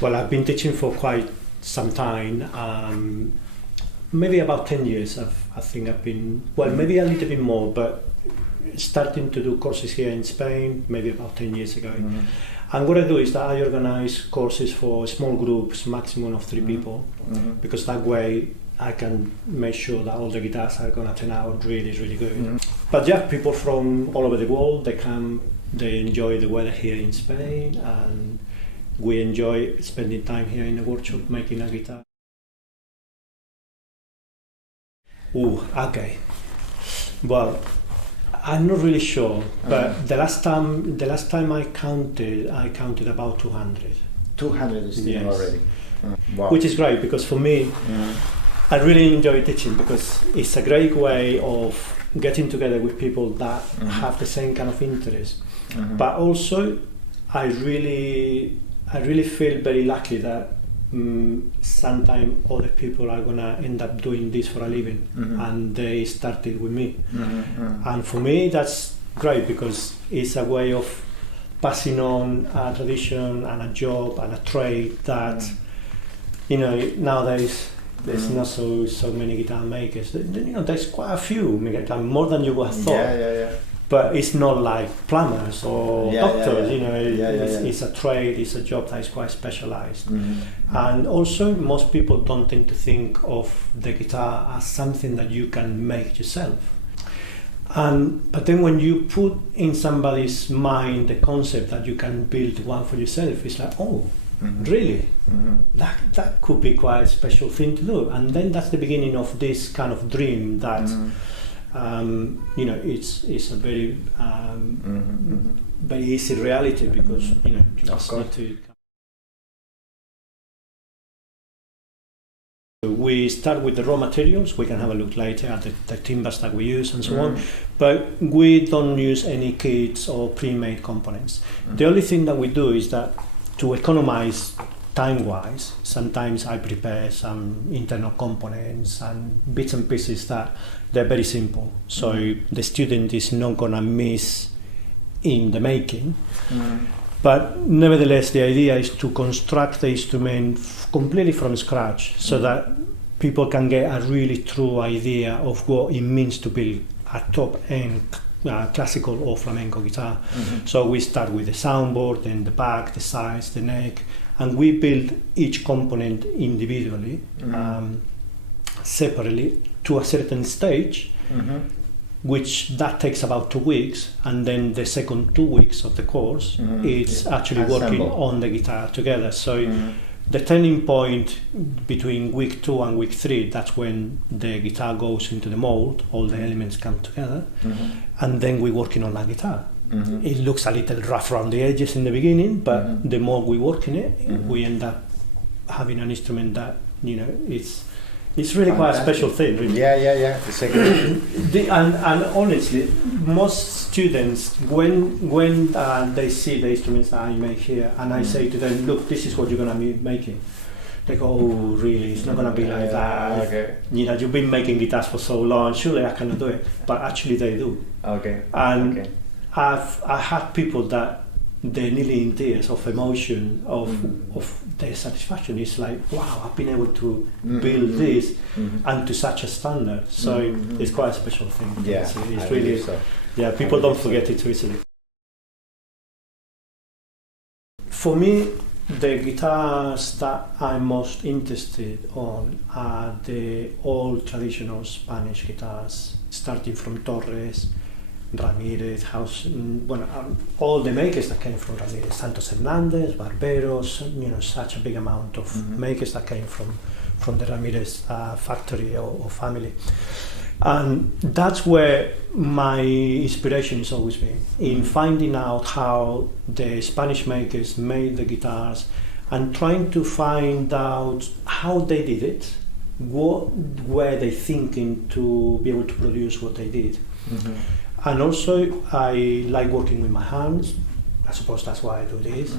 Well, I've been teaching for quite some time. Maybe about 10 years. I think I've been, well, maybe a little bit more, but starting to do courses here in Spain, maybe about 10 years ago. And what I do is that I organize courses for small groups, maximum of 3 people, because that way I can make sure that all the guitars are going to turn out really, really good. But yeah, people from all over the world, they come, they enjoy the weather here in Spain, and we enjoy spending time here in the workshop making a guitar. Okay. Well, I'm not really sure, but the last time I counted about 200. 200 is still already. Wow. Which is great, because for me, I really enjoy teaching, because it's a great way of getting together with people that have the same kind of interest. But also, I really feel very lucky that sometimes other people are gonna end up doing this for a living, and they started with me. And for me, that's great, because it's a way of passing on a tradition and a job and a trade that, you know, nowadays there's not so many guitar makers. You know, there's quite a few, more than you would have thought. But it's not like plumbers or doctors, you know, it's a trade, it's a job that is quite specialized. And also, most people don't tend to think of the guitar as something that you can make yourself. But then when you put in somebody's mind the concept that you can build one for yourself, it's like, oh, really? That could be quite a special thing to do. And then that's the beginning of this kind of dream that you know, it's a very very easy reality, because you know, you just need to. We start with the raw materials. We can have a look later at the timbers that we use and so on, but we don't use any kits or pre-made components. The only thing that we do is that, to economize time-wise, sometimes I prepare some internal components and bits and pieces that they're very simple, so the student is not gonna miss in the making. But nevertheless, the idea is to construct the instrument completely from scratch, so that people can get a really true idea of what it means to build a top-end classical or flamenco guitar. So we start with the soundboard, then the back, the sides, the neck, and we build each component individually, separately, to a certain stage, which that takes about 2 weeks, and then the second 2 weeks of the course, it's actually working on the guitar together. So the turning point between week 2 and week 3, that's when the guitar goes into the mold, all the elements come together, and then we're working on that guitar. It looks a little rough around the edges in the beginning, but the more we work in it, we end up having an instrument that, you know, it's really quite a special thing, really. And honestly, most students, when they see the instruments that I make here, and I say to them, look, this is what you're going to be making, they go, oh, really? It's not going to be like that. Okay. You know, you've been making guitars for so long, surely I cannot do it. But actually they do. And I had people that they're nearly in tears of emotion, of their satisfaction. It's like, wow, I've been able to build this and to such a standard. So it's quite a special thing. It's really, people don't forget it too easily. For me, the guitars that I'm most interested on are the old traditional Spanish guitars, starting from Torres, Ramirez, all the makers that came from Ramirez, Santos Hernandez, Barberos, you know, such a big amount of makers that came from the Ramirez factory or family. And that's where my inspiration has always been, in finding out how the Spanish makers made the guitars and trying to find out how they did it, what were they thinking to be able to produce what they did. And also, I like working with my hands. I suppose that's why I do this.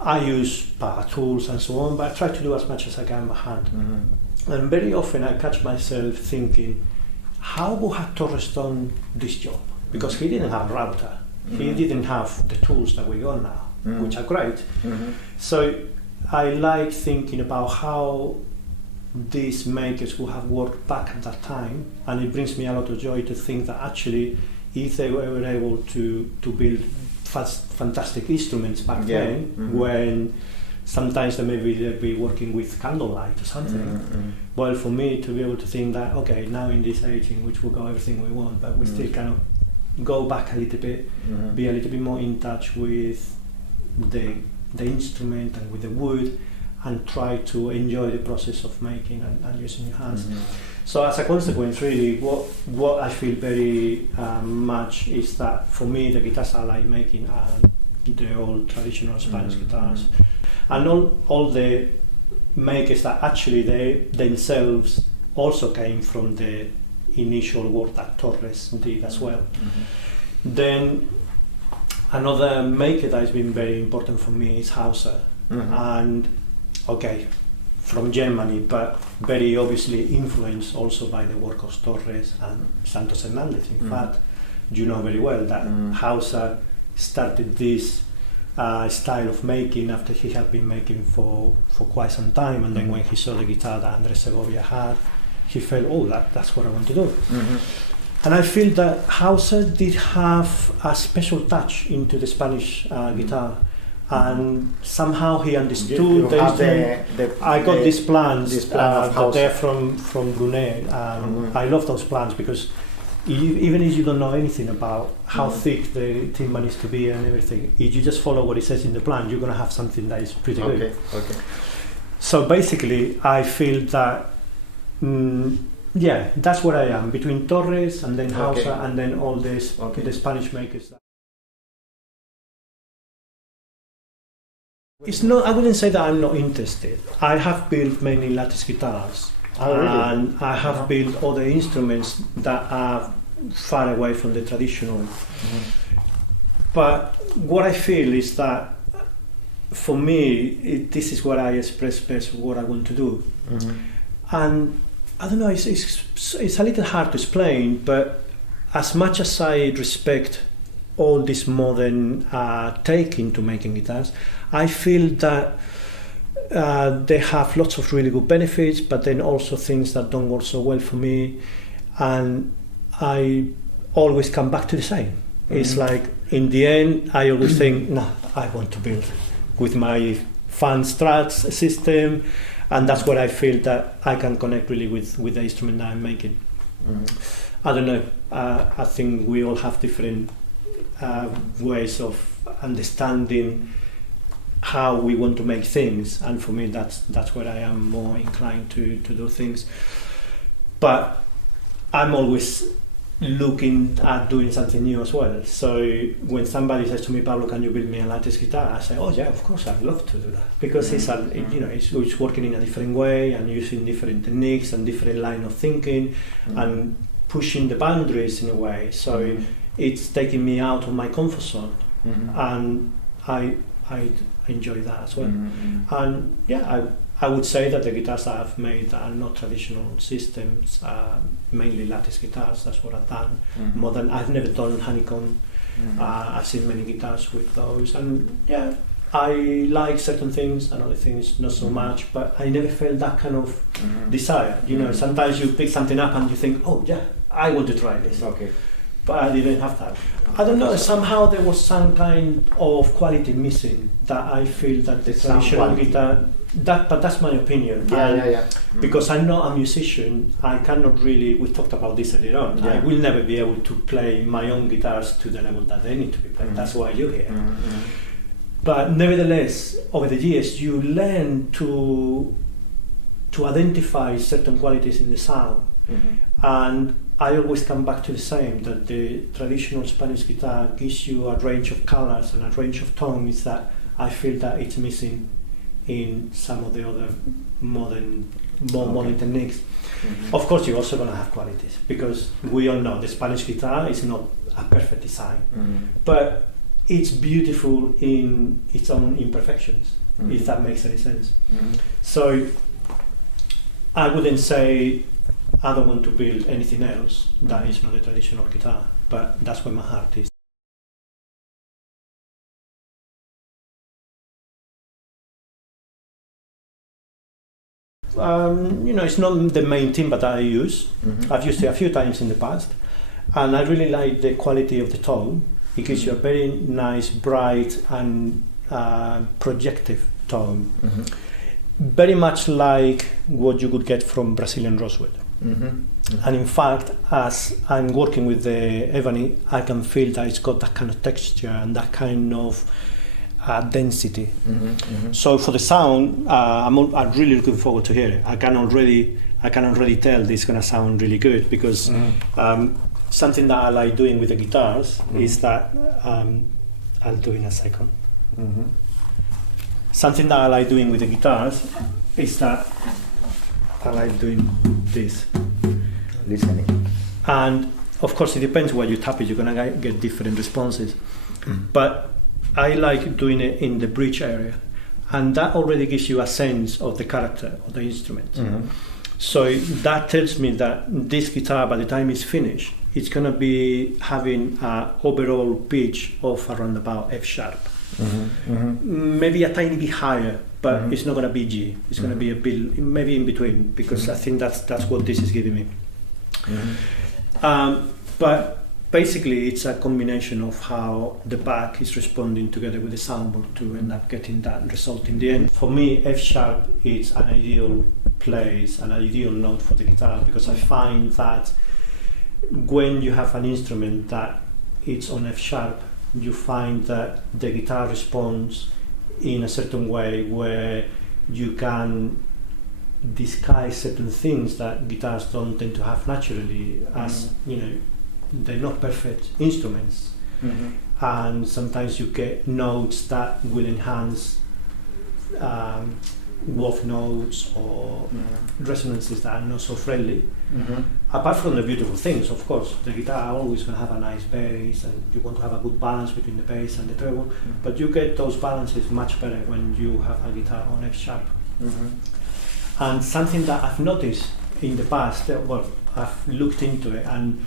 I use power tools and so on, but I try to do as much as I can by hand. And very often I catch myself thinking, how would Torres done this job? Because he didn't have a router. He didn't have the tools that we got now, which are great. So I like thinking about how these makers would have worked back at that time, and it brings me a lot of joy to think that actually, if they were able to build fantastic instruments back then, when sometimes they'd be working with candlelight or something. Well, for me to be able to think that, okay, now in this age in which we've got everything we want, but we still kind of go back a little bit, be a little bit more in touch with the instrument and with the wood, and try to enjoy the process of making and using your hands. So as a consequence, really, what I feel very much is that for me the guitars I like making are the old traditional Spanish guitars, and all the makers that actually they themselves also came from the initial work that Torres did as well. Then another maker that has been very important for me is Hauser, and okay, from Germany, but very obviously influenced also by the work of Torres and Santos Hernandez. In fact, you know very well that Hauser started this style of making after he had been making for quite some time, and then when he saw the guitar that Andres Segovia had, he felt, oh, that's what I want to do. And I feel that Hauser did have a special touch into the Spanish guitar, and somehow he understood I got these plans that they're from Brunei, and I love those plans because even if you don't know anything about how thick the timban is to be and everything, if you just follow what it says in the plan, you're going to have something that is pretty good. So basically, I feel that that's where I am, between Torres and then Hauser and then all this the Spanish makers. It's not. I wouldn't say that I'm not interested. I have built mainly lattice guitars, and I have built other instruments that are far away from the traditional. But what I feel is that for me, this is what I express best what I want to do. And I don't know. It's a little hard to explain, but as much as I respect all this modern take into making guitars, I feel that they have lots of really good benefits, but then also things that don't work so well for me, and I always come back to the same. It's like, in the end, I always think, no, I want to build with my fan Strats system, and that's where I feel that I can connect really with the instrument that I'm making. I don't know, I think we all have different ways of understanding how we want to make things, and for me that's where I am more inclined to do things. But I'm always looking at doing something new as well. So when somebody says to me, Pablo, can you build me a lattice guitar? I say, oh yeah, of course, I'd love to do that, because it's working in a different way and using different techniques and different line of thinking and pushing the boundaries in a way. So it's taking me out of my comfort zone, and I enjoy that as well. And yeah, I would say that the guitars I have made are not traditional systems, mainly lattice guitars. That's what I've done. Modern, I've never done honeycomb. I've seen many guitars with those, and yeah, I like certain things and other things not so much, but I never felt that kind of desire. You know, sometimes you pick something up and you think, oh yeah, I want to try this. But I didn't have that. I don't know, somehow there was some kind of quality missing that I feel that the traditional guitar, but that's my opinion. Because I'm not a musician, I cannot really, we talked about this earlier on, I will never be able to play my own guitars to the level that they need to be played. That's why you're here. But nevertheless, over the years, you learn to identify certain qualities in the sound. And I always come back to the same, that the traditional Spanish guitar gives you a range of colors and a range of tones that I feel that it's missing in some of the other modern techniques. Of course, you're also going to have qualities, because we all know the Spanish guitar is not a perfect design, but it's beautiful in its own imperfections, if that makes any sense. So I wouldn't say I don't want to build anything else that is not a traditional guitar, but that's where my heart is. It's not the main timber that I use. I've used it a few times in the past, and I really like the quality of the tone. It gives you a very nice, bright and projective tone. Very much like what you would get from Brazilian rosewood. And in fact, as I'm working with the ebony, I can feel that it's got that kind of texture and that kind of density. So for the sound, I'm really looking forward to hear it. I can already tell this is going to sound really good, because something that I like doing with the guitars is that I'll do in a second. Something that I like doing with the guitars is that I like doing this. Listening. And of course, it depends where you tap it. You're gonna get different responses. But I like doing it in the bridge area, and that already gives you a sense of the character of the instrument. So that tells me that this guitar, by the time it's finished, it's gonna be having an overall pitch of around about F sharp. Maybe a tiny bit higher, but it's not going to be G. It's going to be a bit, maybe in between, because I think that's what this is giving me. But basically, it's a combination of how the back is responding together with the soundboard to end up getting that result in the end. For me, F sharp is an ideal place, an ideal note for the guitar, because I find that when you have an instrument that it's on F sharp, you find that the guitar responds in a certain way where you can disguise certain things that guitars don't tend to have naturally, as they're not perfect instruments. And sometimes you get notes that will enhance wolf notes or resonances that are not so friendly. Apart from the beautiful things, of course, the guitar always going to have a nice bass, and you want to have a good balance between the bass and the treble, but you get those balances much better when you have a guitar on F sharp. And something that I've noticed in the past, I've looked into it, and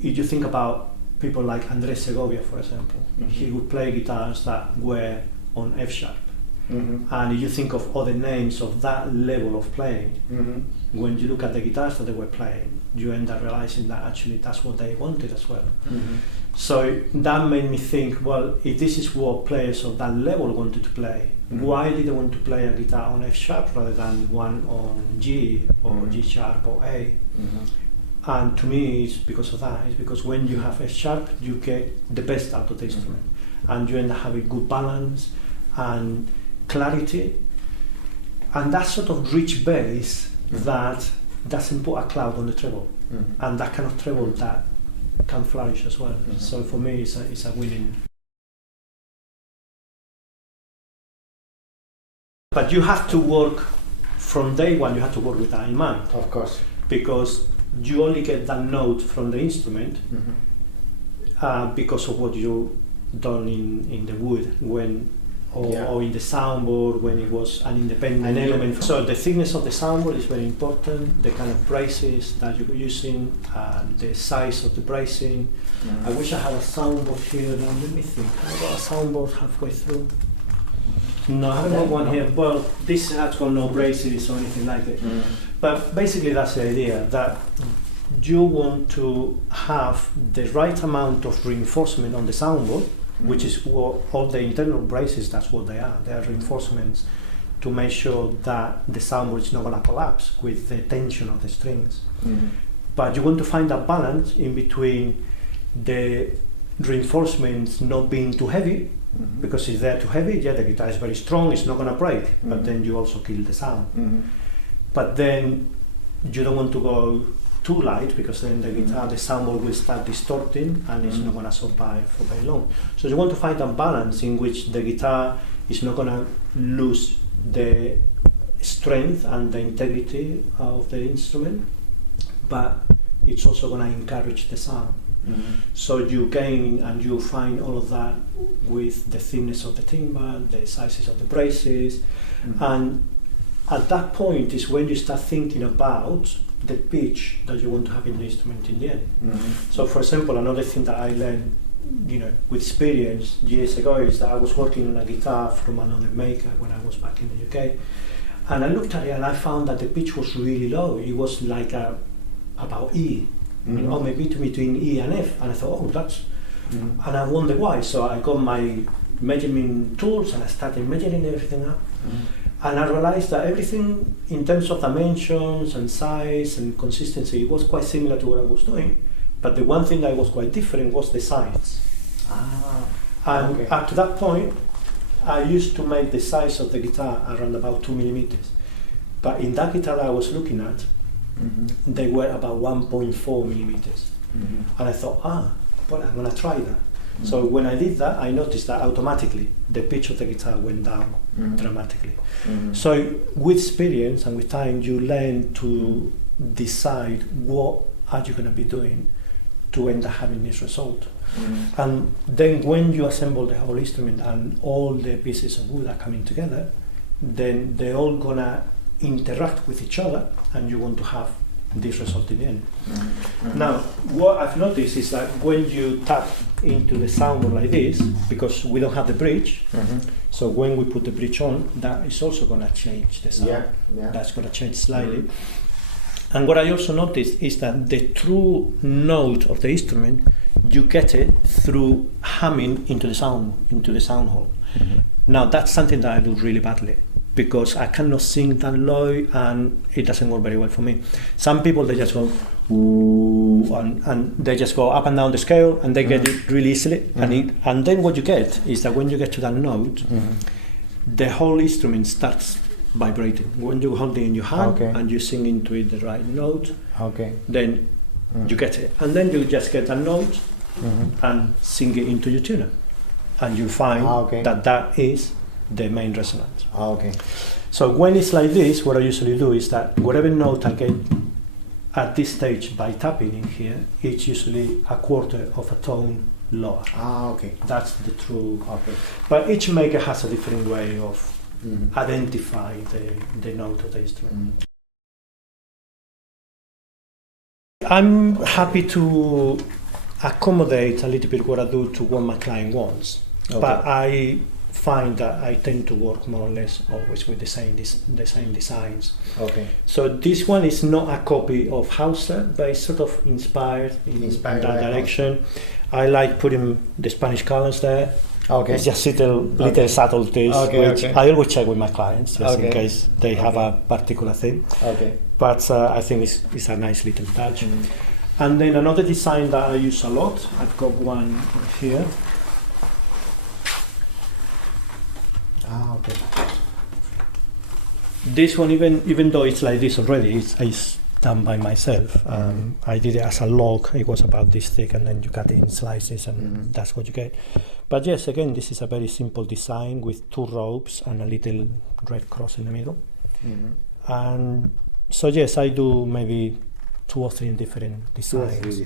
if you think about people like Andres Segovia, for example, he would play guitars that were on F sharp. And if you think of other names of that level of playing, when you look at the guitars that they were playing, you end up realizing that actually that's what they wanted as well. So that made me think, well, if this is what players of that level wanted to play, why did they want to play a guitar on F sharp rather than one on G or G sharp or A? And to me, it's because of that. It's because when you have F sharp, you get the best out of the instrument, and you end up having good balance and clarity, and that sort of rich bass that doesn't put a cloud on the treble, and that kind of treble that can flourish as well. So for me, it's a winning. But you have to work from day one. You have to work with that in mind, of course, because you only get that note from the instrument because of what you've done in the wood or in the soundboard when it was an independent element. So the thickness of the soundboard is very important, the kind of braces that you're using, the size of the bracing. I wish I had a soundboard here. Let me think. Have I got a soundboard halfway through? No, I haven't got one here. Well, this has got no braces or anything like it. But basically that's the idea, that you want to have the right amount of reinforcement on the soundboard, which is what all the internal braces, that's what they are. They are reinforcements to make sure that the soundboard is not going to collapse with the tension of the strings. But you want to find a balance in between the reinforcements not being too heavy, because if they're too heavy, the guitar is very strong, it's not going to break, but then you also kill the sound. But then you don't want to go too light, because then the guitar, the soundboard will start distorting and it's not going to survive for very long. So you want to find a balance in which the guitar is not going to lose the strength and the integrity of the instrument, but it's also going to encourage the sound. So you gain and you find all of that with the thickness of the timber, the sizes of the braces, and at that point is when you start thinking about the pitch that you want to have in the instrument in the end. So for example, another thing that I learned with experience years ago is that I was working on a guitar from another maker when I was back in the UK, And I looked at it and I found that the pitch was really low. It was like about E, or maybe between E and F. And I thought, oh, that's... And I wondered why. So I got my measurement tools and I started measuring everything up. And I realized that everything in terms of dimensions and size and consistency was quite similar to what I was doing. But the one thing that was quite different was the size. And up to that point, I used to make the size of the guitar around about 2 millimeters. But in that guitar that I was looking at, they were about 1.4 millimeters. And I thought, but I'm going to try that. So when I did that, I noticed that automatically the pitch of the guitar went down dramatically. So with experience and with time, you learn to decide what are you going to be doing to end up having this result. And then when you assemble the whole instrument and all the pieces of wood are coming together, then they're all going to interact with each other and you want to have this result in the end. Now, what I've noticed is that when you tap into the soundboard like this, because we don't have the bridge, so when we put the bridge on, that is also going to change the sound. That's going to change slightly. And what I also noticed is that the true note of the instrument, you get it through humming into the sound hole. Now, that's something that I do really badly, because I cannot sing that low and it doesn't work very well for me. Some people, they just go ooh, and they just go up and down the scale and they get it really easily. And then what you get is that when you get to that note, the whole instrument starts vibrating. When you hold it in your hand and you sing into it the right note, then you get it. And then you just get a note and sing it into your tuner. And you find that is the main resonance. So when it's like this, what I usually do is that whatever note I get at this stage by tapping in here, it's usually a quarter of a tone lower. That's the true. But each maker has a different way of identify the note of the instrument. I'm happy to accommodate a little bit what I do to what my client wants, but I find that I tend to work more or less always with the same designs. So this one is not a copy of Hauser, but it's sort of inspired in that direction. I like putting the Spanish colors there. It's just little subtleties, which I always check with my clients, just in case they have a particular thing. But I think it's a nice little touch. And then another design that I use a lot, I've got one here. This one, even though it's like this already, it's done by myself. I did it as a log. It was about this thick, and then you cut it in slices, and that's what you get. But yes, again, this is a very simple design with 2 ropes and a little red cross in the middle. And so yes, I do maybe 2 or 3 different designs.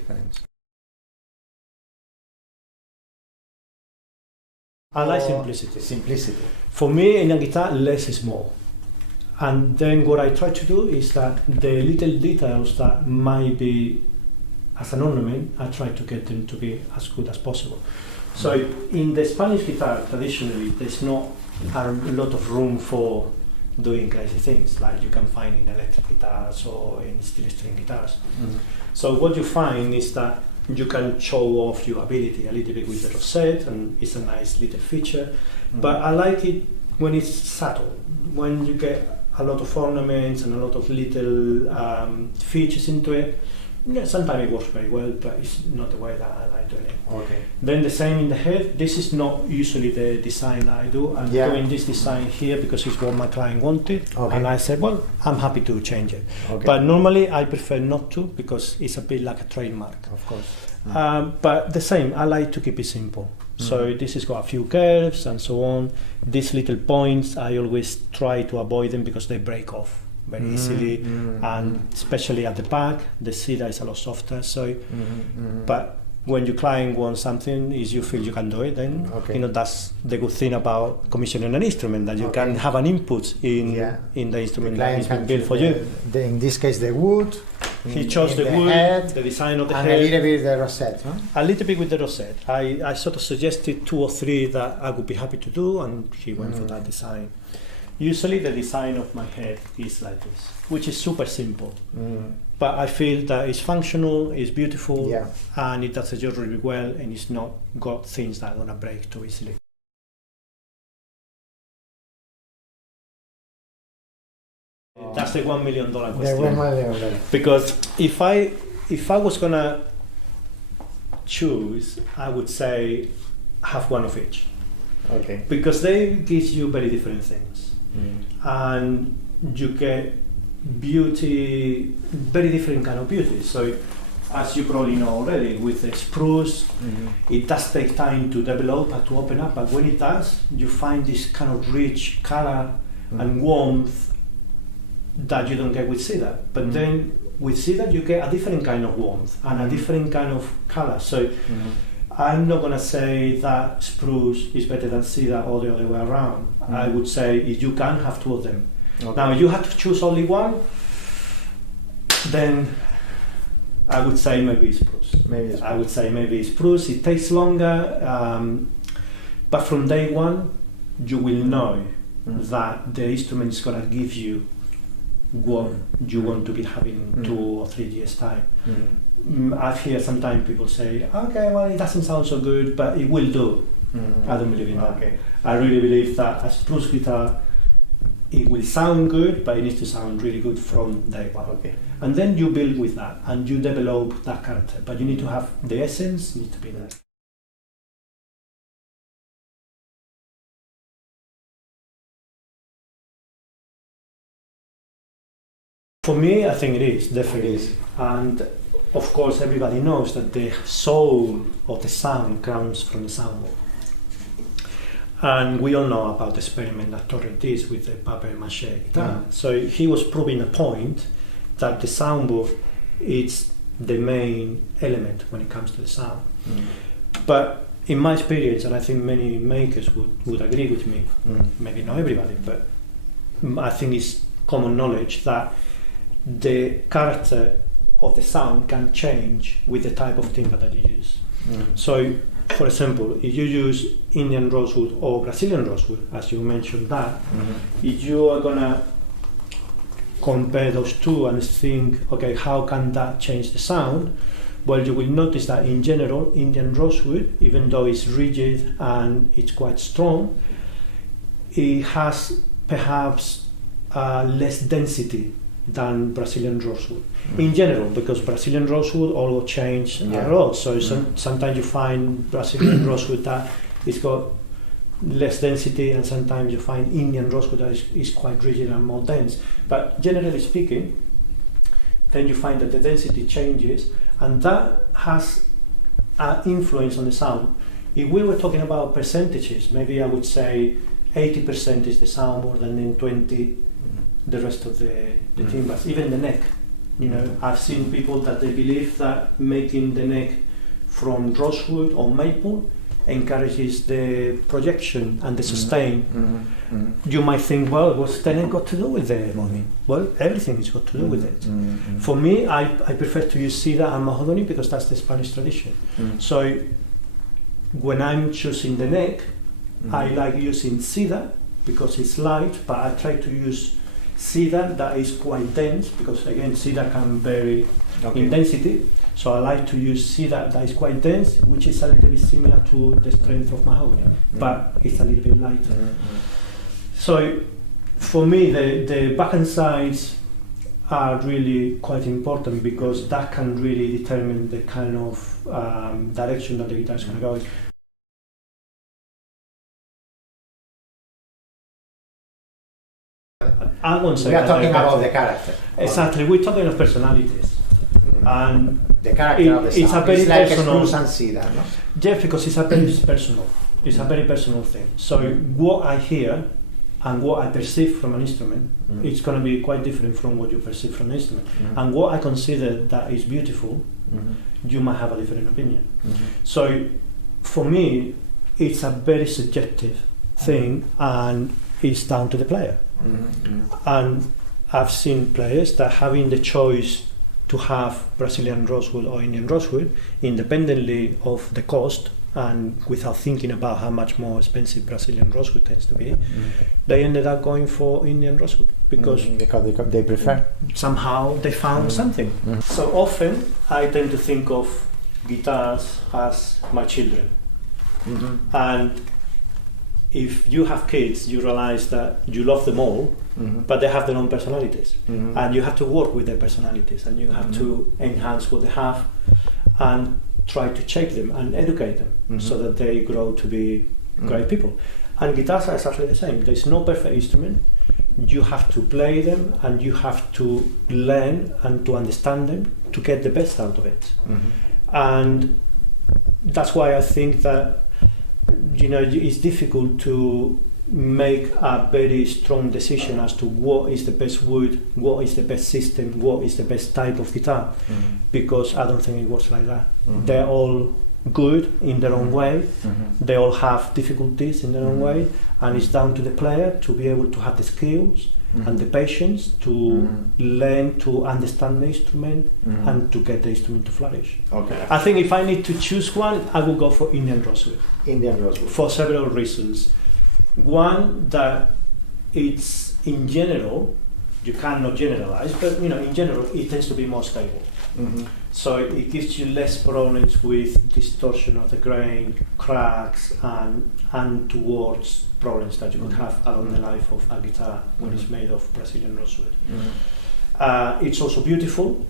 I like simplicity. For me, in a guitar, less is more. And then what I try to do is that the little details that might be as an ornament, I try to get them to be as good as possible. So in the Spanish guitar, traditionally, there's not a lot of room for doing crazy things like you can find in electric guitars or in steel string guitars. So what you find is that you can show off your ability a little bit with the rosette, and it's a nice little feature. But I like it when it's subtle, when you get a lot of ornaments and a lot of little features into it. Yeah, sometimes it works very well, but it's not the way that I like doing it. Then the same in the head. This is not usually the design that I do. I'm doing this design here because it's what my client wanted, and I said, well, I'm happy to change it. But normally I prefer not to, because it's a bit like a trademark. Of course. But the same, I like to keep it simple. So this has got a few curves and so on. These little points, I always try to avoid them because they break off very easily, and especially at the back, the cedar is a lot softer. So, but when your client wants something, is you feel you can do it, then you know that's the good thing about commissioning an instrument, that you can have an input in the instrument that is being built for you. In this case, the wood. He chose the wood, head, the design of the and head, a little bit the rosette. Huh? A little bit with the rosette. I sort of suggested 2 or 3 that I would be happy to do, and he went for that design. Usually the design of my head is like this, which is super simple. But I feel that it's functional, it's beautiful, Yeah. and it does the job really well, and it's not got things that are gonna break too easily. That's the $1 million The question. $1 million. Because if I was gonna choose, I would say have one of each, Okay. because they gives you very different things, and you get beauty, very different kind of beauty. So, as you probably know already, with the spruce, it does take time to develop and to open up, but when it does, you find this kind of rich color and warmth that you don't get with cedar. But then with cedar, you get a different kind of warmth and a different kind of color. So I'm not gonna say that spruce is better than cedar or the other way around. I would say if you can have two of them. Okay. Now, if you have to choose only one, then I would say maybe spruce. Maybe it's I would say maybe spruce. It takes longer, but from day one, you will know that the instrument is gonna give you what you want to be having 2 or 3 years time. I've heard sometimes people say, okay, well, it doesn't sound so good, but it will do. I don't believe in that. Okay. I really believe that a spruce guitar, it will sound good, but it needs to sound really good from day one. Okay. And then you build with that, and you develop that character. But you need to have the essence, needs to be there. For me, I think it is, definitely. It is. And of course, everybody knows that the soul of the sound comes from the soundboard. And we all know about the experiment that Torrent did with the papier-mâché guitar. So he was proving a point that the soundboard is the main element when it comes to the sound. But in my experience, and I think many makers would agree with me, maybe not everybody, but I think it's common knowledge that the character of the sound can change with the type of timber that you use. So, for example, if you use Indian rosewood or Brazilian rosewood, as you mentioned that, if you are gonna compare those two and think, okay, how can that change the sound? Well, you will notice that in general, Indian rosewood, even though it's rigid and it's quite strong, it has perhaps less density than Brazilian rosewood in general, because Brazilian rosewood all change a lot. So sometimes you find Brazilian rosewood that it's got less density, and sometimes you find Indian rosewood that is quite rigid and more dense. But generally speaking, then you find that the density changes, and that has an influence on the sound. If we were talking about percentages, maybe I would say 80% is the soundboard, and then 20 the rest of the timbers, even the neck. You know, I've seen people that they believe that making the neck from rosewood or maple encourages the projection and the sustain. You might think, well, what's the neck got to do with the mahogany? Well, everything has got to do with it. For me, I prefer to use cedar and mahogany because that's the Spanish tradition. So when I'm choosing the neck, I like using cedar because it's light, but I try to use cedar that is quite dense, because again, cedar can vary in density. So I like to use cedar that is quite dense, which is a little bit similar to the strength of mahogany, but it's a little bit lighter. So for me, the backhand sides are really quite important, because that can really determine the kind of direction that the guitar is going to go in. I won't say We are that talking they're about better. the character. Exactly, we're talking of personalities. And The character of the sound. it's a very It's like personal. Spruce and Cedar, no? Yeah, because it's a very personal. It's a very personal thing. So what I hear and what I perceive from an instrument, it's going to be quite different from what you perceive from an instrument. And what I consider that is beautiful, you might have a different opinion. So for me, it's a very subjective thing, and it's down to the player. And I've seen players that having the choice to have Brazilian rosewood or Indian rosewood, independently of the cost, and without thinking about how much more expensive Brazilian rosewood tends to be, they ended up going for Indian rosewood because they prefer. Somehow they found something. So often I tend to think of guitars as my children. And if you have kids, you realize that you love them all, but they have their own personalities, and you have to work with their personalities, and you have to enhance what they have and try to shape them and educate them so that they grow to be great people. And guitars are exactly the same. There's no perfect instrument. You have to play them, and you have to learn and to understand them to get the best out of it. And that's why I think that it's difficult to make a very strong decision as to what is the best wood, what is the best system, what is the best type of guitar, because I don't think it works like that. They're all good in their own way. They all have difficulties in their own way, and it's down to the player to be able to have the skills and the patience to learn to understand the instrument and to get the instrument to flourish. Okay. I think if I need to choose one, I would go for Indian rosewood. Indian rosewood. For several reasons. One, that it's in general, you cannot generalize, but in general it tends to be more stable. So it gives you less problems with distortion of the grain, cracks, and towards problems that you could have along the life of a guitar when it's made of Brazilian rosewood. It's also beautiful,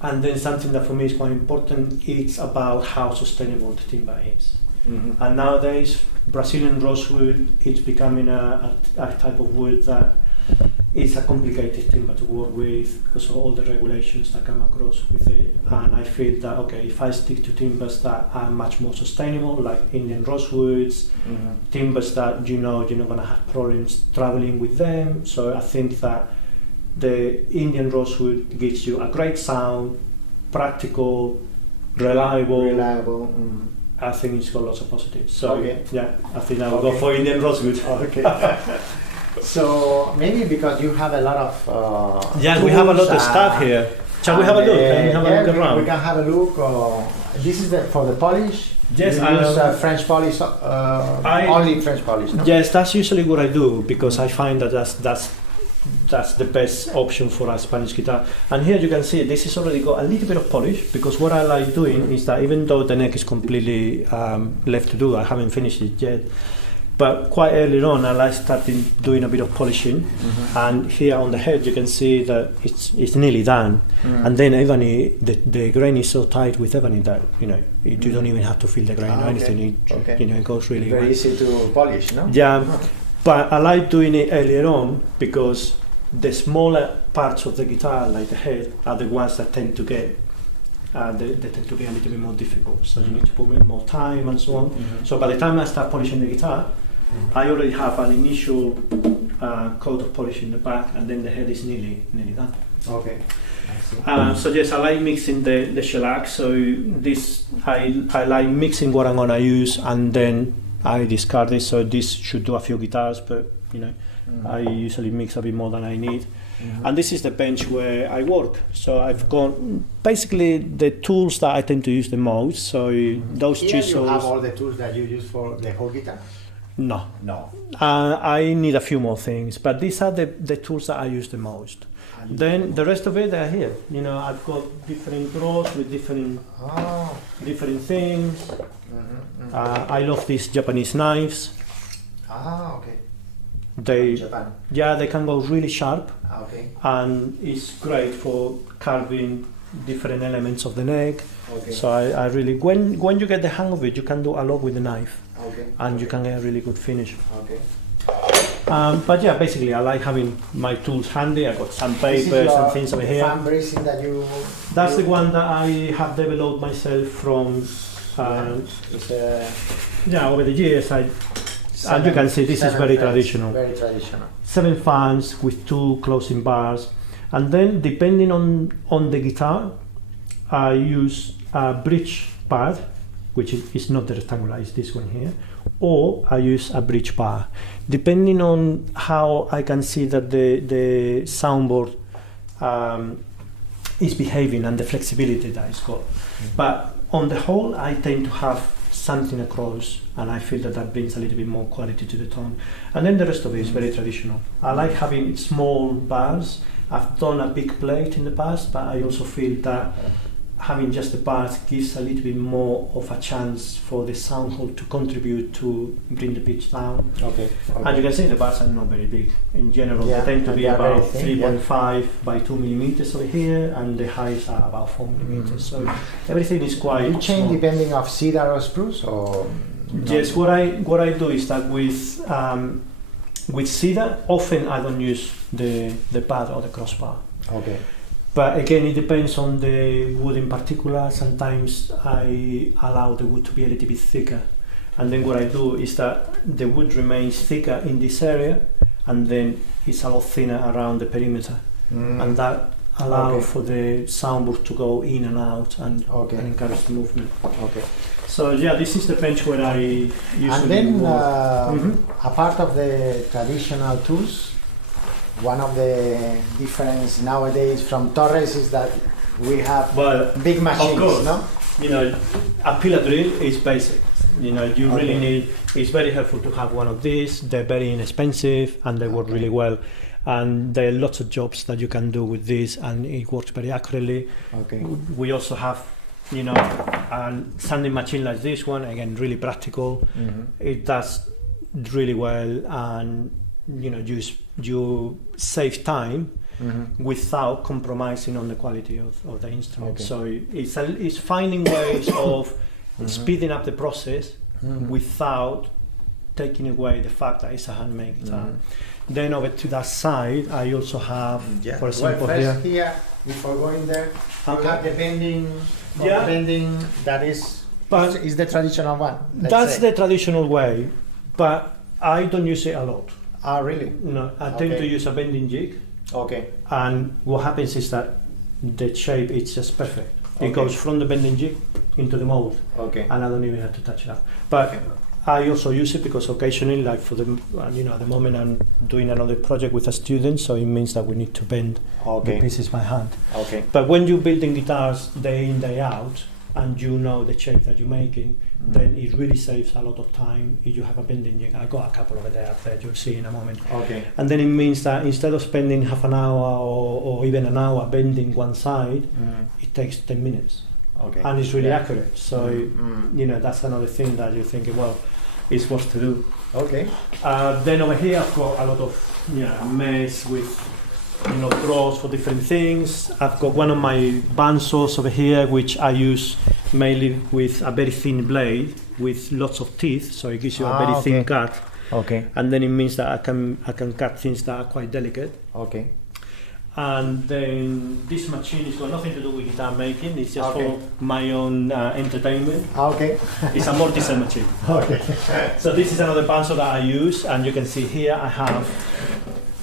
and then something that for me is quite important, it's about how sustainable the timber is. And nowadays Brazilian rosewood, it's becoming a type of wood that it's a complicated timber to work with because of all the regulations that come across with it. And I feel that, okay, if I stick to timbers that are much more sustainable, like Indian rosewoods, timbers that you're not going to have problems traveling with them. So I think that the Indian rosewood gives you a great sound, practical, reliable. I think it's got lots of positives. So yeah, I think I will go for Indian rosewood. Okay. So maybe because you have a lot of we have a lot of stuff here. Shall we have a look? Can we have a look around? We can have a look. This is for the polish. Yes, I use French polish. Only French polish. No? Yes, that's usually what I do because I find that that's the best option for a Spanish guitar. And here you can see this has already got a little bit of polish, because what I like doing is that even though the neck is completely left to do, I haven't finished it yet, but quite early on I like starting doing a bit of polishing. And here on the head you can see that it's nearly done. And then ebony, the grain is so tight with ebony that you don't even have to feel the grain or anything. It goes really very well. easy to polish, no? Yeah. But I like doing it earlier on because the smaller parts of the guitar, like the head, are the ones that tend to get they tend to be a little bit more difficult. So you need to put in more time and so on. So by the time I start polishing the guitar, I already have an initial coat of polish in the back, and then the head is nearly done. Okay. So yes, I like mixing the shellac. So this I like mixing what I'm gonna use, and then I discard it. So this should do a few guitars, but I usually mix a bit more than I need. And this is the bench where I work. So I've got basically the tools that I tend to use the most. So those chisels. You have all the tools that you use for the whole guitar? No. I need a few more things, but these are the tools that I use the most. Then the rest of it, they're here. I've got different drawers with different things. I love these Japanese knives. Okay. Japan. Yeah, they can go really sharp. Okay. And it's great for carving different elements of the neck. Okay. So I really, when you get the hang of it, you can do a lot with the knife. Okay. And you can get a really good finish. Okay. But yeah, basically I like having my tools handy. I got some papers and things over here. Fan bracing that you... That's the one that I have developed myself from over the years. And you can see this is very traditional. Very traditional. 7 fans with 2 closing bars. And then depending on the guitar, I use a bridge pad, which is not the rectangular, it's this one here, or I use a bridge bar, depending on how I can see that the soundboard is behaving and the flexibility that it's got. But on the whole, I tend to have something across, and I feel that brings a little bit more quality to the tone. And then the rest of it is very traditional. I like having small bars. I've done a big plate in the past, but I also feel that having just the bars gives a little bit more of a chance for the sound hole to contribute to bring the pitch down. Okay. And you can see the bars are not very big. In general, Yeah, they tend to and be they are about very thin, 3.5 by 2 millimeters over here, and the highs are about 4 millimeters. So everything is quite. You change small. depending of cedar or spruce, or Yes, what I do is that with cedar, often I don't use the pad or the crossbar. Okay. But again, it depends on the wood in particular. Sometimes I allow the wood to be a little bit thicker. And then what I do is that the wood remains thicker in this area, and then it's a lot thinner around the perimeter. And that allows for the soundboard to go in and out and encourage the movement. Okay. So yeah, this is the bench where I usually And then, work. apart of the traditional tools, one of the difference nowadays from Torres is that we have big machines, of course, no? You know, a pillar drill is basic. You know, you really need. It's very helpful to have one of these. They're very inexpensive and they work really well. And there are lots of jobs that you can do with this, and it works very accurately. Okay. We also have, you know, a sanding machine like this one. Again, really practical. It does really well, and you know, you save time without compromising on the quality of the instrument. So it's finding ways of speeding up the process without taking away the fact that it's a handmade guitar. Then over to that side, I also have, for example, here, before going there, you have the bending. Bending that is the traditional one. That's the traditional way, but I don't use it a lot. Ah, really? No, I tend to use a bending jig. Okay. And what happens is that the shape is just perfect. It goes from the bending jig into the mold. Okay. And I don't even have to touch it up. But I also use it because occasionally, like for the, you know, at the moment I'm doing another project with a student, so it means that we need to bend the pieces by hand. Okay. But when you're building guitars day in, day out, and you know the shape that you're making, then it really saves a lot of time if you have a bending jig. I got a couple over there up there, you'll see in a moment. Okay. And then it means that instead of spending half an hour or even an hour bending one side, it takes 10 minutes. Okay. And it's really accurate. So, you know, that's another thing that you're thinking, well, it's worth to do. Okay. Then over here I've got a lot of mess with, you know, drawers for different things. I've got one of my bandsaws over here, which I use mainly with a very thin blade with lots of teeth, so it gives you a very thin cut. Okay. And then it means that I can cut things that are quite delicate. Okay. And then this machine has got nothing to do with guitar making. It's just for my own entertainment. Okay. It's a mortiser machine. Okay. So this is another bandsaw that I use, and you can see here I have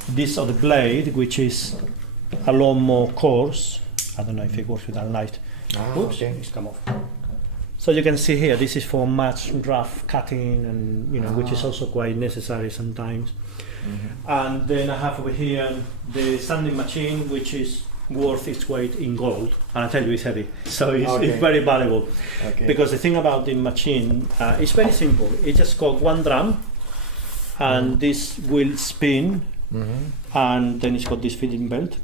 this other blade, which is a lot more coarse. I don't know if it works with that light. Oops, it's come off. So you can see here, this is for much rough cutting, and you know, which is also quite necessary sometimes. And then I have over here the sanding machine, which is worth its weight in gold, and I tell you it's heavy, so it's very valuable. Because the thing about the machine, it's very simple. It's just got one drum, and this will spin, and then it's got this feeding belt.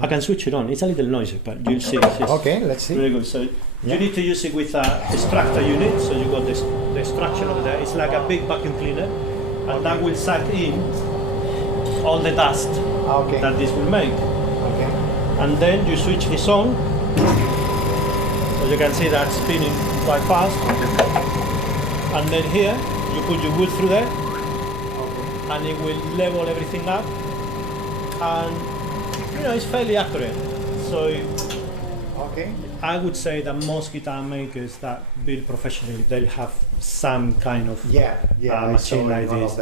I can switch it on. It's a little noisy, but you'll see. Okay, let's see. Very good. So you need to use it with a extractor unit. So you got this the extraction over there. It's like a big vacuum cleaner, and that will suck in all the dust that this will make. And then you switch this on. So you can see that spinning quite fast. And then here you put your wood through there, and it will level everything up. And you know, it's fairly accurate. So I would say that most guitar makers that build professionally, they'll have some kind of machine like this.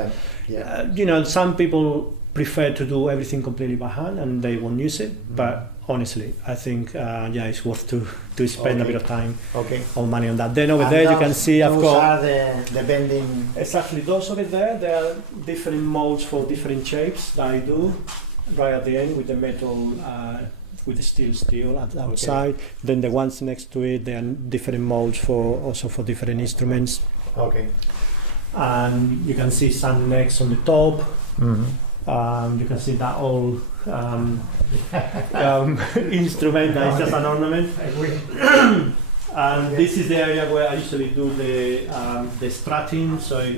You know, some people prefer to do everything completely by hand and they won't use it, but honestly, I think it's worth to spend a bit of time or money on that. Then over there you can see I've got the bending. Exactly, those over there, there are different molds for different shapes that I do. right at the end with the metal, with the steel at the outside. Then the ones next to it, there are different molds for different instruments. Okay. And you can see some necks on the top. You can see that old instrument that is just an ornament. And this is the area where I usually do the strutting. So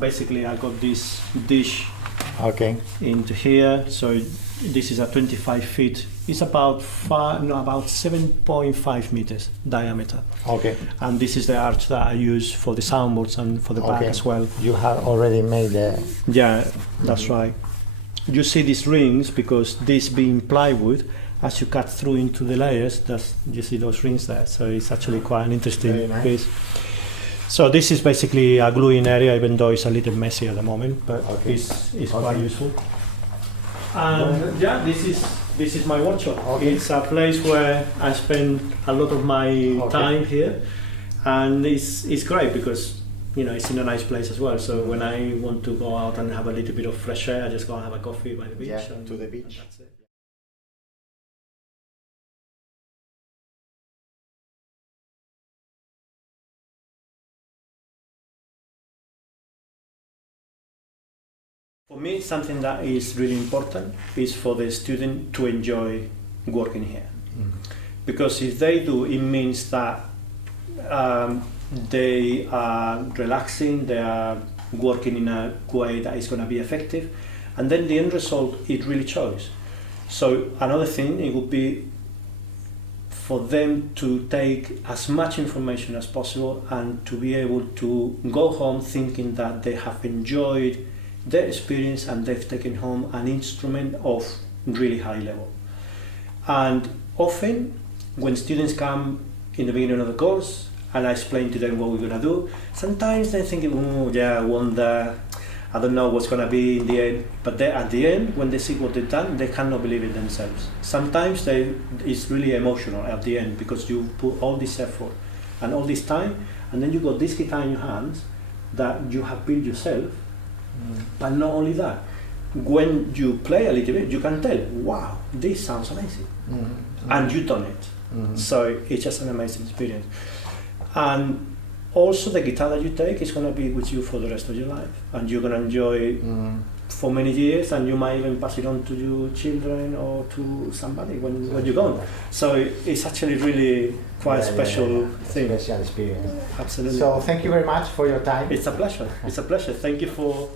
basically I got this dish into here. So this is a 25 feet. It's about 7.5 meters diameter. Okay. And this is the arch that I use for the soundboards and for the back as well. You have already made the... Yeah, that's right. You see these rings because this being plywood, as you cut through into the layers, you see those rings there. So it's actually quite an interesting piece. So this is basically a gluing area, even though it's a little messy at the moment, but it's quite useful. And yeah, this is my workshop. It's a place where I spend a lot of my time here, and it's great because it's in a nice place as well. So when I want to go out and have a little bit of fresh air, I just go and have a coffee by the beach. Yeah, to the beach. And that's it. For me, something that is really important is for the student to enjoy working here. Because if they do, it means that they are relaxing, they are working in a way that is going to be effective, and then the end result, it really shows. So another thing, it would be for them to take as much information as possible and to be able to go home thinking that they have enjoyed their experience and they've taken home an instrument of really high level. And often when students come in the beginning of the course and I explain to them what we're going to do, sometimes they're thinking, I wonder, I don't know what's going to be in the end. But at the end, when they see what they've done, they cannot believe it themselves. Sometimes it's really emotional at the end because you put all this effort and all this time, and then you got this guitar in your hands that you have built yourself. But not only that, when you play a little bit, you can tell, wow, this sounds amazing. And you've done it. So it's just an amazing experience. And also the guitar that you take is going to be with you for the rest of your life. And you're going to enjoy for many years, and you might even pass it on to your children or to somebody when you're gone. So it's actually really quite a special thing. Special experience. Absolutely. So thank you very much for your time. It's a pleasure. It's a pleasure. Thank you for